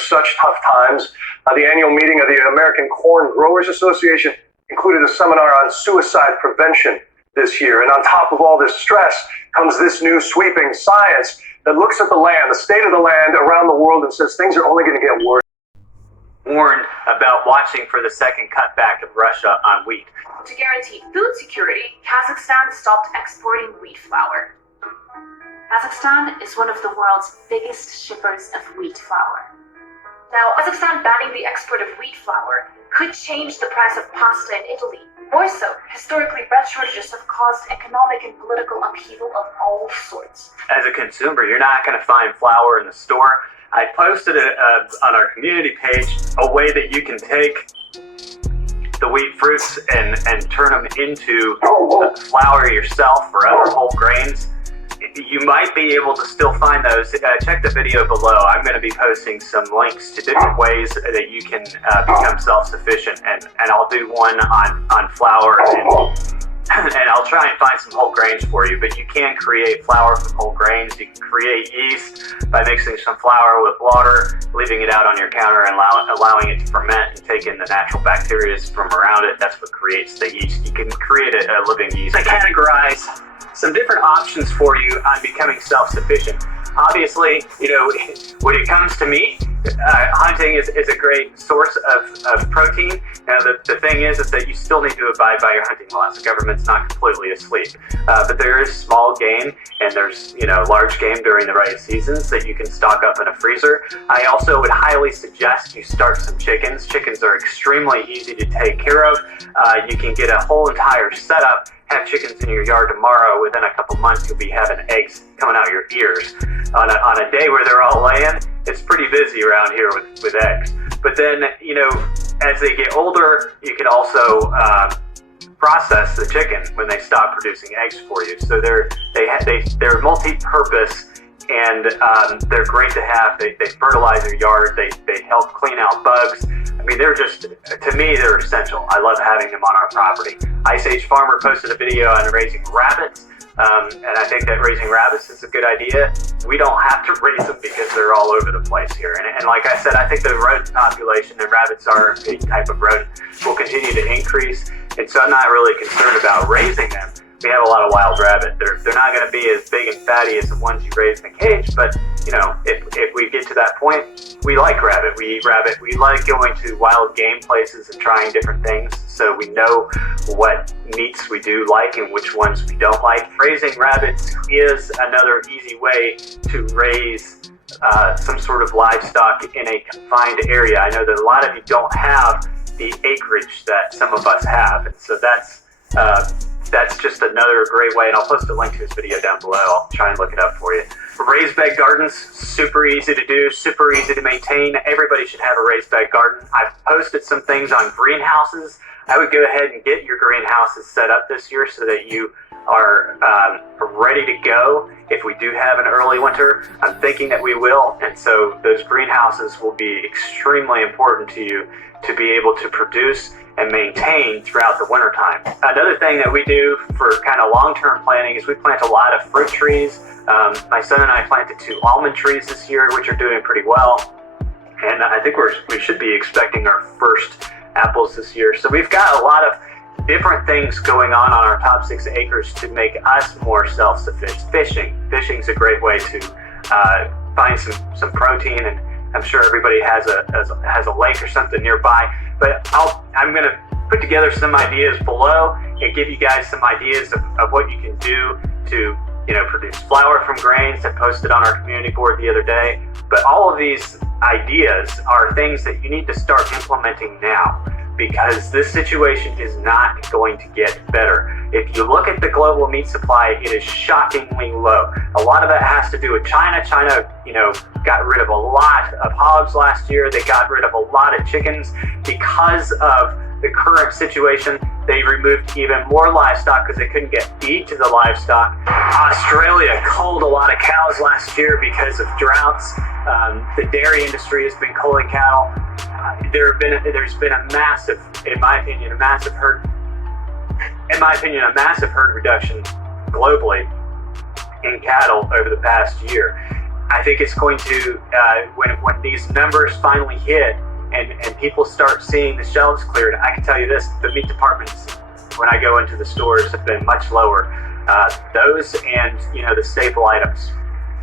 such tough times. The annual meeting of the American Corn Growers Association included a seminar on suicide prevention this year. And on top of all this stress comes this new sweeping science that looks at the land, the state of the land around the world, and says things are only going to get worse. Warned about watching for the second cutback of Russia on wheat. To guarantee food security, Kazakhstan stopped exporting wheat flour. Kazakhstan is one of the world's biggest shippers of wheat flour. Now, Kazakhstan banning the export of wheat flour could change the price of pasta in Italy. More so, historically, bread shortages have caused economic and political upheaval of all sorts. As a consumer, you're not going to find flour in the store. I posted it on our community page, a way that you can take the wheat fruits and turn them into flour yourself or other whole grains. You might be able to still find those. Check the video below. I'm going to be posting some links to different ways that you can become self-sufficient, and I'll do one on flour, and I'll try and find some whole grains for you. But you can create flour from whole grains. You can create yeast by mixing some flour with water, leaving it out on your counter, and allowing it to ferment and take in the natural bacteria from around it. That's what creates the yeast. You can create a living yeast. I categorize some different options for you on becoming self-sufficient. Obviously, when it comes to meat, hunting is a great source of protein. Now, the thing is that you still need to abide by your hunting laws. The government's not completely asleep. But there is small game, and there's large game during the right seasons that you can stock up in a freezer. I also would highly suggest you start some chickens. Chickens are extremely easy to take care of. You can get a whole entire setup. Have chickens in your yard tomorrow. Within a couple months, you'll be having eggs coming out your ears. On a day where they're all laying, it's pretty busy around here with eggs. But then, as they get older, you can also process the chicken when they stop producing eggs for you. So they're multi-purpose, and they're great to have. They fertilize your yard. They help clean out bugs. I mean, to me, they're essential. I love having them on our property. Ice Age Farmer posted a video on raising rabbits, and I think that raising rabbits is a good idea. We don't have to raise them because they're all over the place here. And like I said, I think the rodent population, and rabbits are a type of rodent, will continue to increase. And so I'm not really concerned about raising them. We have a lot of wild rabbit. They're not going to be as big and fatty as the ones you raise in a cage, but if we get to that point, we like rabbit. We eat rabbit. We like going to wild game places and trying different things, so we know what meats we do like and which ones we don't like. Raising rabbits is another easy way to raise some sort of livestock in a confined area. I know that a lot of you don't have the acreage that some of us have, and so that's just another great way, and I'll post a link to this video down below. I'll try and look it up for you. Raised bed gardens, super easy to do, super easy to maintain. Everybody should have a raised bed garden. I've posted some things on greenhouses. I would go ahead and get your greenhouses set up this year so that you are ready to go if we do have an early winter. I'm thinking that we will, and so those greenhouses will be extremely important to you to be able to produce and maintain throughout the wintertime. Another thing that we do for kind of long-term planting is we plant a lot of fruit trees. My son and I planted 2 almond trees this year, which are doing pretty well. And I think we should be expecting our first apples this year. So we've got a lot of different things going on our top 6 acres to make us more self-sufficient. Fishing's a great way to find some protein, and I'm sure everybody has a lake or something nearby. But I'm going to put together some ideas below and give you guys some ideas of what you can do to produce flour from grains. I posted on our community board the other day. But all of these ideas are things that you need to start implementing now, because this situation is not going to get better. If you look at the global meat supply, it is shockingly low. A lot of that has to do with China. China, got rid of a lot of hogs last year. They got rid of a lot of chickens. Because of the current situation, they removed even more livestock because they couldn't get feed to the livestock. Australia culled a lot of cows last year because of droughts. The dairy industry has been culling cattle. There's been a massive, in my opinion, a massive herd reduction globally in cattle over the past year. I think it's going to, when these numbers finally hit and people start seeing the shelves cleared, I can tell you this, the meat departments, when I go into the stores, have been much lower. Those and, the staple items.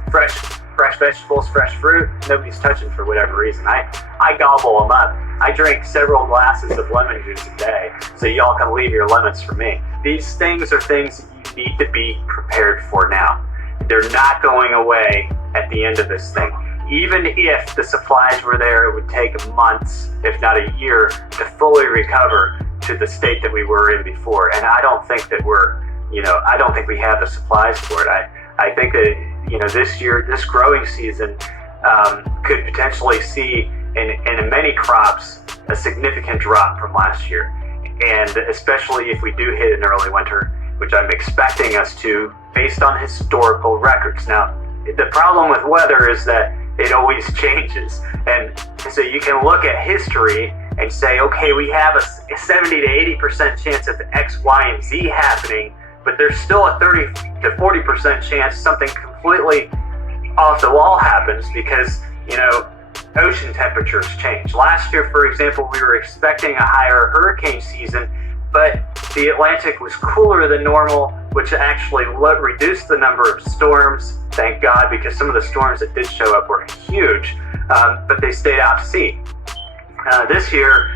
Fresh vegetables, fresh fruit, nobody's touching for whatever reason. I gobble them up. I drink several glasses of lemon juice a day, so y'all can leave your lemons for me. These things are things that you need to be prepared for now. They're not going away at the end of this thing. Even if the supplies were there, it would take months, if not a year, to fully recover to the state that we were in before. And I don't think that I don't think we have the supplies for it. I think that, this year, this growing season could potentially see in many crops a significant drop from last year. And especially if we do hit an early winter, which I'm expecting us to, based on historical records. Now, the problem with weather is that it always changes. And so you can look at history and say, okay, we have a 70 to 80% chance of X, Y, and Z happening, but there's still a 30 to 40% chance something completely off the wall happens because, ocean temperatures change. Last year, for example, we were expecting a higher hurricane season, but the Atlantic was cooler than normal, which actually reduced the number of storms, thank God, because some of the storms that did show up were huge, but they stayed out to sea. This year,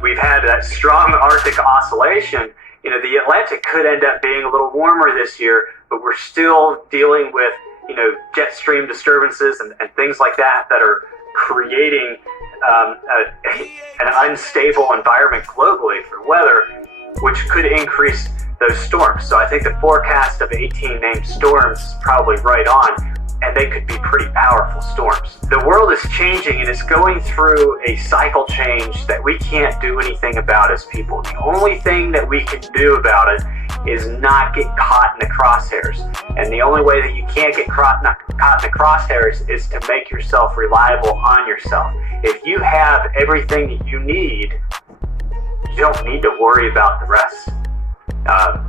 we've had that strong Arctic oscillation. The Atlantic could end up being a little warmer this year, but we're still dealing with, jet stream disturbances and things like that are creating an unstable environment globally for weather, which could increase those storms. So I think the forecast of 18 named storms is probably right on, and they could be pretty powerful storms. The world is changing and it's going through a cycle change that we can't do anything about as people. The only thing that we can do about it is not get caught in the crosshairs. And the only way that you can't get caught in the crosshairs is to make yourself reliable on yourself. If you have everything that you need, you don't need to worry about the rest.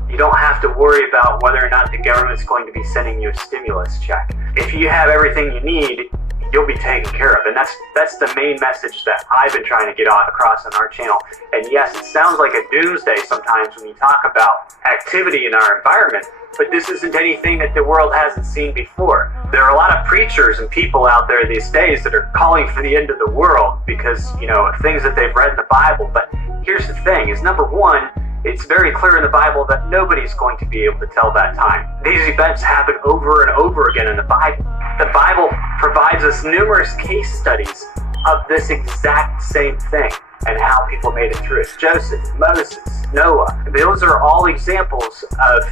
You don't have to worry about whether or not the government's going to be sending you a stimulus check. If you have everything you need, you'll be taken care of. And that's the main message that I've been trying to get across on our channel. And yes, it sounds like a doomsday sometimes when you talk about activity in our environment, but this isn't anything that the world hasn't seen before. There are a lot of preachers and people out there these days that are calling for the end of the world because, of things that they've read in the Bible. But here's the thing, is number one, it's very clear in the Bible that nobody's going to be able to tell that time. These events happen over and over again in the Bible. The Bible provides us numerous case studies of this exact same thing and how people made it through it. Joseph, Moses, Noah, those are all examples of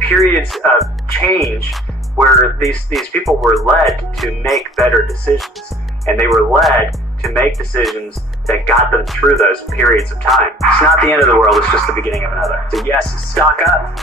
periods of change where these people were led to make better decisions. And they were led to make decisions that got them through those periods of time. It's not the end of the world, it's just the beginning of another. So yes, stock up,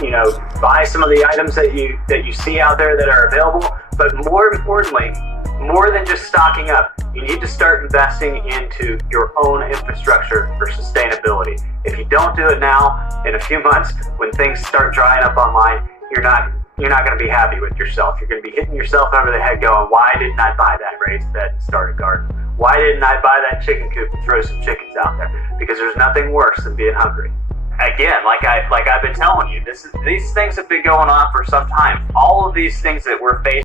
buy some of the items that you see out there that are available, but more importantly, more than just stocking up, you need to start investing into your own infrastructure for sustainability. If you don't do it now, in a few months, when things start drying up online, you're not going to be happy with yourself. You're going to be hitting yourself over the head going, why didn't I buy that raised bed and start a garden? Why didn't I buy that chicken coop and throw some chickens out there? Because there's nothing worse than being hungry. Again, like I've been telling you, these things have been going on for some time. All of these things that we're facing